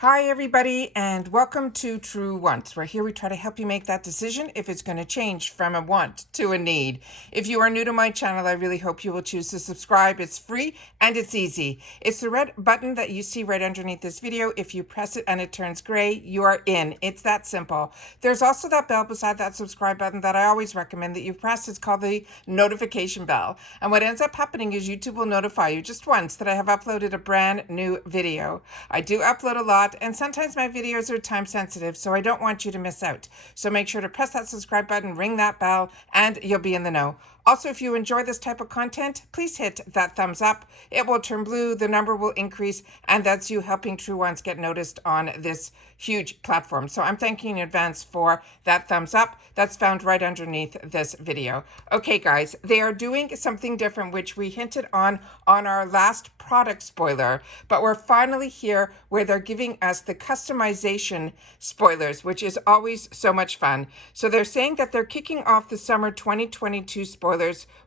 Hi everybody and welcome to True Wants, where here we try to help you make that decision if it's going to change from a want to a need. If you are new to my channel, I really hope you will choose to subscribe. It's free and it's easy. It's the red button that you see right underneath this video. If you press it and it turns gray, you are in. It's that simple. There's also that bell beside that subscribe button that I always recommend that you press. It's called the notification bell. And what ends up happening is YouTube will notify you just once that I have uploaded a brand new video. I do upload a lot, and sometimes my videos are time sensitive, so I don't want you to miss out. So make sure to press that subscribe button, ring that bell, and you'll be in the know. Also, if you enjoy this type of content, please hit that thumbs up. It will turn blue, the number will increase, and that's you helping True Ones get noticed on this huge platform. So I'm thanking you in advance for that thumbs up. That's found right underneath this video. Okay, guys, they are doing something different, which we hinted on our last product spoiler, but we're finally here where they're giving us the customization spoilers, which is always so much fun. So they're saying that they're kicking off the summer 2022 spoilers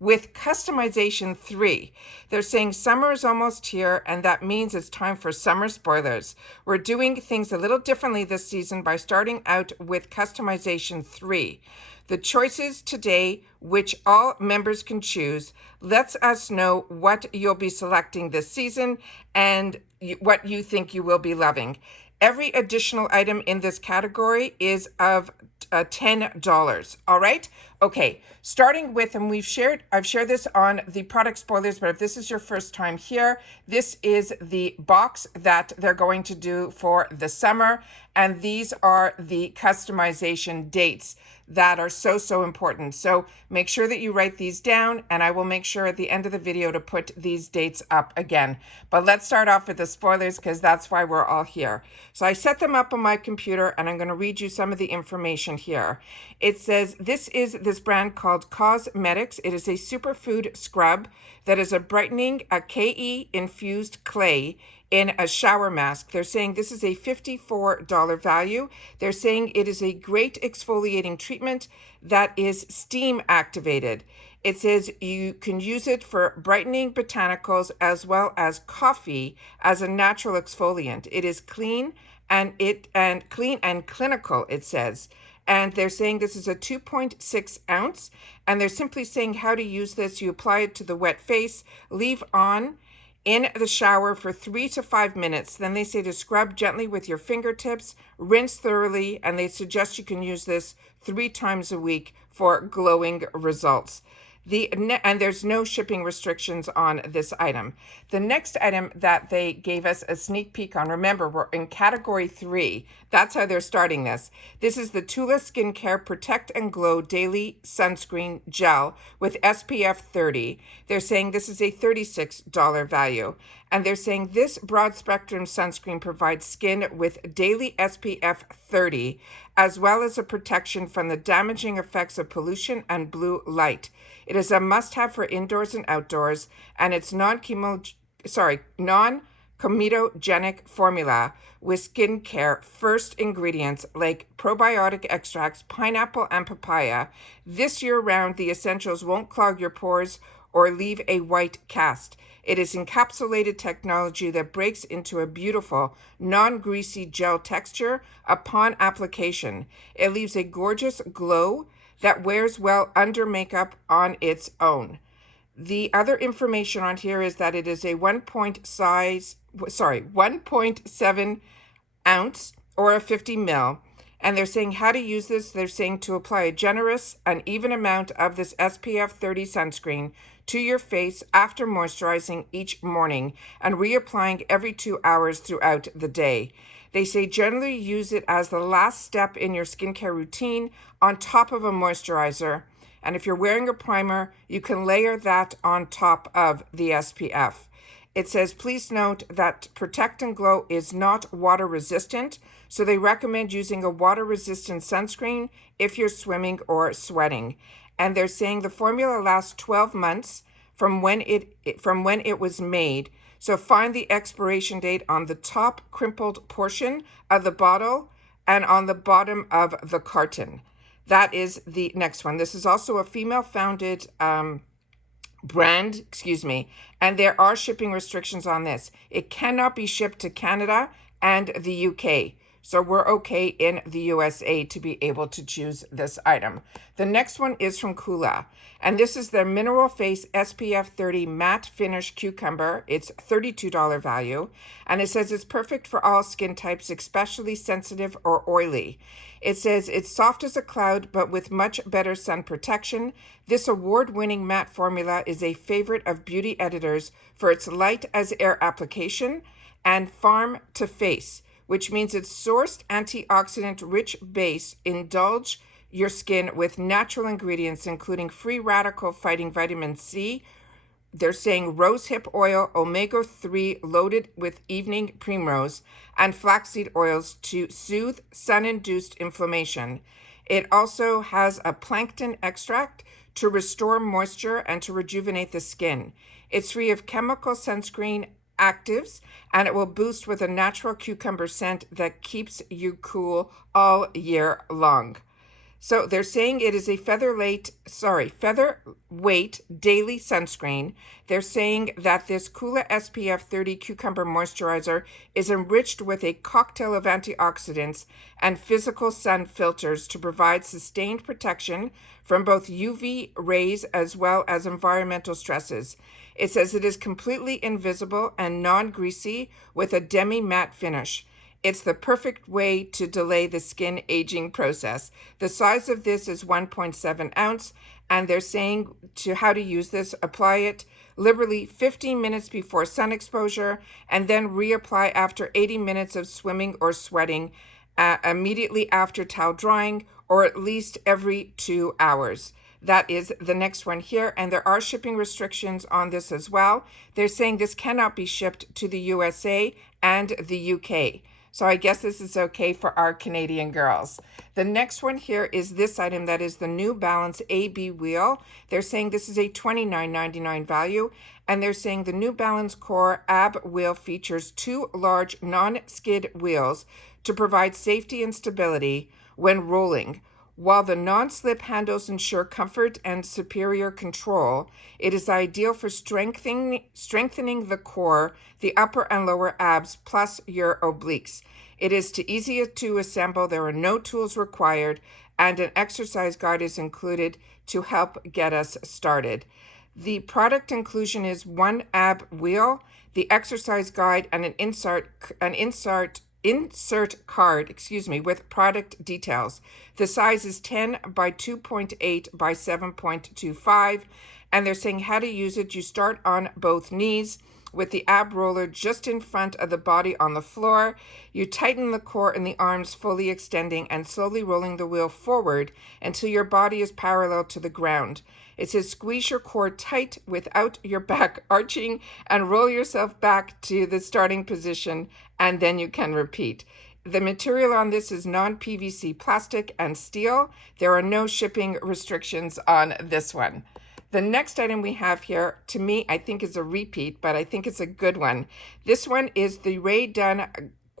with customization 3. They're saying summer is almost here, and that means it's time for summer spoilers. We're doing things a little differently this season by starting out with customization 3. The choices today, which all members can choose, lets us know what you'll be selecting this season and what you think you will be loving. Every additional item in this category is of $10. All right. Okay. Starting with, and I've shared this on the product spoilers, but if this is your first time here, this is the box that they're going to do for the summer. And these are the customization dates that are so important. So make sure that you write these down, and I will make sure at the end of the video to put these dates up again. But let's start off with the spoilers, because that's why we're all here. So I set them up on my computer, and I'm going to read you some of the information here. It says this is this brand called Cosmetics. It is a superfood scrub that is a brightening, a KE infused clay in a shower mask. They're saying this is a $54 value. They're saying it is a great exfoliating treatment that is steam activated. It says you can use it for brightening botanicals as well as coffee as a natural exfoliant. It is clean and clinical, it says. And they're saying this is a 2.6 ounce, and they're simply saying how to use this. You apply it to the wet face, leave on in the shower for 3 to 5 minutes. Then they say to scrub gently with your fingertips, rinse thoroughly, and they suggest you can use this 3 times a week for glowing results. And there's no shipping restrictions on this item. The next item that they gave us a sneak peek on, remember, we're in category 3. That's how they're starting this. This is the Tula Skincare Protect and Glow Daily Sunscreen Gel with SPF 30. They're saying this is a $36 value. And they're saying this broad spectrum sunscreen provides skin with daily SPF 30, as well as a protection from the damaging effects of pollution and blue light. It is a must-have for indoors and outdoors, and it's non-comedogenic formula with skincare first ingredients like probiotic extracts, pineapple, and papaya. This year-round, the essentials won't clog your pores or leave a white cast. It is encapsulated technology that breaks into a beautiful, non-greasy gel texture upon application. It leaves a gorgeous glow that wears well under makeup on its own. The other information on here is that it is a 1.7 ounce or a 50 ml. And they're saying how to use this. They're saying to apply a generous and even amount of this SPF 30 sunscreen to your face after moisturizing each morning and reapplying every 2 hours throughout the day. They say generally use it as the last step in your skincare routine on top of a moisturizer. And if you're wearing a primer, you can layer that on top of the SPF. It says, please note that Protect and Glow is not water resistant, so they recommend using a water resistant sunscreen if you're swimming or sweating. And they're saying the formula lasts 12 months from when it was made. So find the expiration date on the top crimpled portion of the bottle and on the bottom of the carton. That is the next one. This is also a female-founded brand, and there are shipping restrictions on this. It cannot be shipped to Canada and the UK. So we're okay in the USA to be able to choose this item. The next one is from Tula, and this is their Mineral Face SPF 30 Matte Finish Cucumber. It's $32 value, and it says it's perfect for all skin types, especially sensitive or oily. It says it's soft as a cloud, but with much better sun protection. This award-winning matte formula is a favorite of beauty editors for its light as air application and farm to face, which means its sourced antioxidant-rich base indulge your skin with natural ingredients, including free radical-fighting vitamin C. They're saying rosehip oil, omega-3 loaded with evening primrose, and flaxseed oils to soothe sun-induced inflammation. It also has a plankton extract to restore moisture and to rejuvenate the skin. It's free of chemical sunscreen actives, and it will boost with a natural cucumber scent that keeps you cool all year long. So they're saying it is a featherweight daily sunscreen. They're saying that this Tula SPF 30 Cucumber Moisturizer is enriched with a cocktail of antioxidants and physical sun filters to provide sustained protection from both UV rays as well as environmental stresses. It says it is completely invisible and non-greasy with a demi-matte finish. It's the perfect way to delay the skin aging process. The size of this is 1.7 ounce, and they're saying how to use this. Apply it liberally 15 minutes before sun exposure, and then reapply after 80 minutes of swimming or sweating, immediately after towel drying, or at least every 2 hours. That is the next one here, and there are shipping restrictions on this as well. They're saying this cannot be shipped to the USA and the UK. So I guess this is okay for our Canadian girls. The next one here is this item that is the New Balance AB wheel. They're saying this is a $29.99 value, and they're saying the New Balance Core AB wheel features 2 large non-skid wheels to provide safety and stability when rolling. While the non-slip handles ensure comfort and superior control, it is ideal for strengthening the core, the upper and lower abs, plus your obliques. It is easy to assemble. There are no tools required, and an exercise guide is included to help get us started. The product inclusion is 1 ab wheel, the exercise guide, and an insert card, with product details. The size is 10 by 2.8 by 7.25, and they're saying how to use it. You start on both knees with the ab roller just in front of the body on the floor. You tighten the core in the arms, fully extending and slowly rolling the wheel forward until your body is parallel to the ground. It says squeeze your core tight without your back arching and roll yourself back to the starting position, and then you can repeat. The material on this is non-PVC plastic and steel. There are no shipping restrictions on this one. The next item we have here, to me, I think is a repeat, but I think it's a good one. This one is the Ray Dunn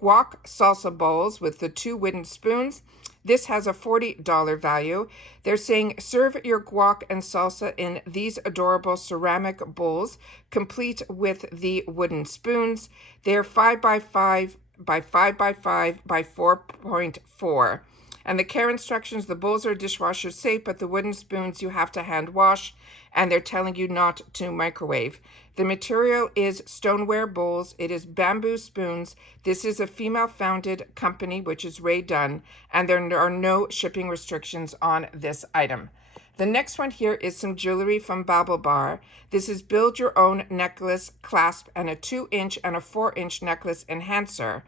guac salsa bowls with the 2 wooden spoons. This has a $40 value. They're saying serve your guac and salsa in these adorable ceramic bowls, complete with the wooden spoons. They're 5 by 5 by 5 by 5 by 4.4. And the care instructions, the bowls are dishwasher safe, but the wooden spoons you have to hand wash, and they're telling you not to microwave. The material is stoneware bowls. It is bamboo spoons. This is a female-founded company, which is Ray Dunn, and there are no shipping restrictions on this item. The next one here is some jewelry from BaubleBar. This is Build Your Own Necklace Clasp and a 2-inch and a 4-inch necklace enhancer.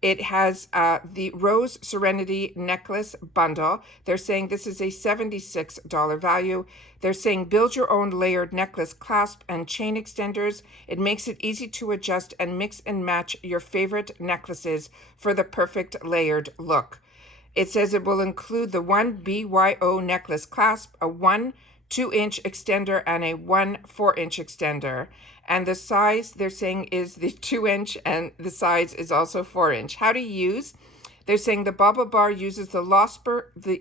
It has the Rose Serenity Necklace Bundle. They're saying this is a $76 value. They're saying build your own layered necklace clasp and chain extenders. It makes it easy to adjust and mix and match your favorite necklaces for the perfect layered look. It says it will include the 1 BYO necklace clasp, a 1 2-inch extender, and a 1 4-inch extender. And the size, they're saying, is the 2-inch, and the size is also 4-inch. How to use? They're saying the BaubleBar uses the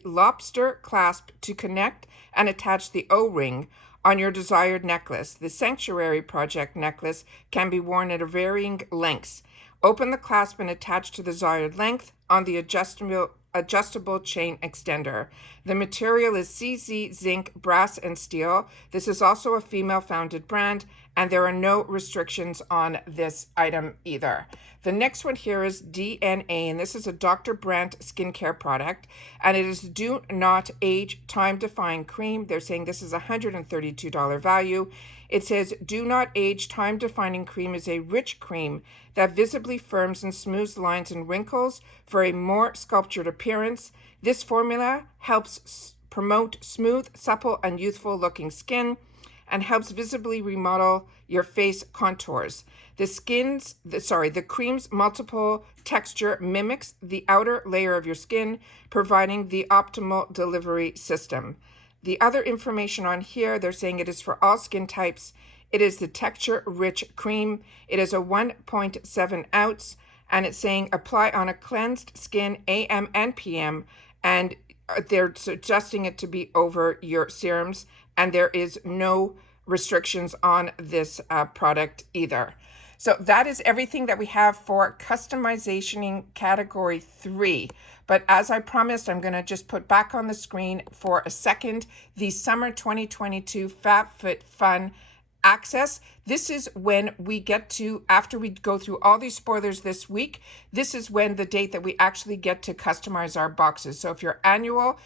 lobster clasp to connect and attach the O-ring on your desired necklace. The Sanctuary Project necklace can be worn at varying lengths. Open the clasp and attach to the desired length on the adjustable chain extender. The material is CZ, zinc, brass, and steel. This is also a female-founded brand, and there are no restrictions on this item either. The next one here is DNA, and this is a Dr. Brandt skincare product, and it is Do Not Age Time Defying Cream. They're saying this is a $132 value. It says, Do Not Age Time Defining Cream is a rich cream that visibly firms and smooths lines and wrinkles for a more sculptured appearance. This formula helps promote smooth, supple, and youthful looking skin and helps visibly remodel your face contours. The cream's multiple texture mimics the outer layer of your skin, providing the optimal delivery system. The other information on here, they're saying it is for all skin types. It is the texture-rich cream. It is a 1.7 ounce, and it's saying apply on a cleansed skin AM and PM, and they're suggesting it to be over your serums, and there is no restrictions on this product either. So that is everything that we have for customization category 3. But as I promised, I'm going to just put back on the screen for a second the summer 2022 FABFITFUN access. This is when we get to, after we go through all these spoilers this week, this is when the date that we actually get to customize our boxes. So if you're annual,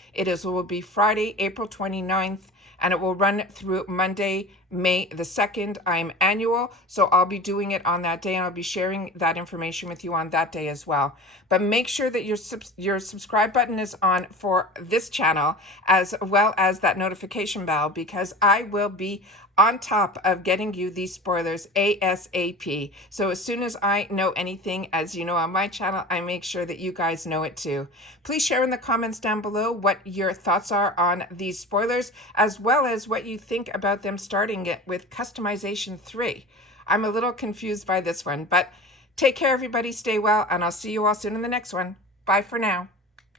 will be Friday, April 29th, and it will run through Monday, May the 2nd. I'm annual, so I'll be doing it on that day, and I'll be sharing that information with you on that day as well. But make sure that your subscribe button is on for this channel, as well as that notification bell, because I will be on top of getting you these spoilers ASAP. So as soon as I know anything, as you know on my channel, I make sure that you guys know it too. Please share in the comments down below what your thoughts are on these spoilers, as well as what you think about them starting it with customization 3. I'm a little confused by this one, but take care everybody, stay well, and I'll see you all soon in the next one. Bye for now.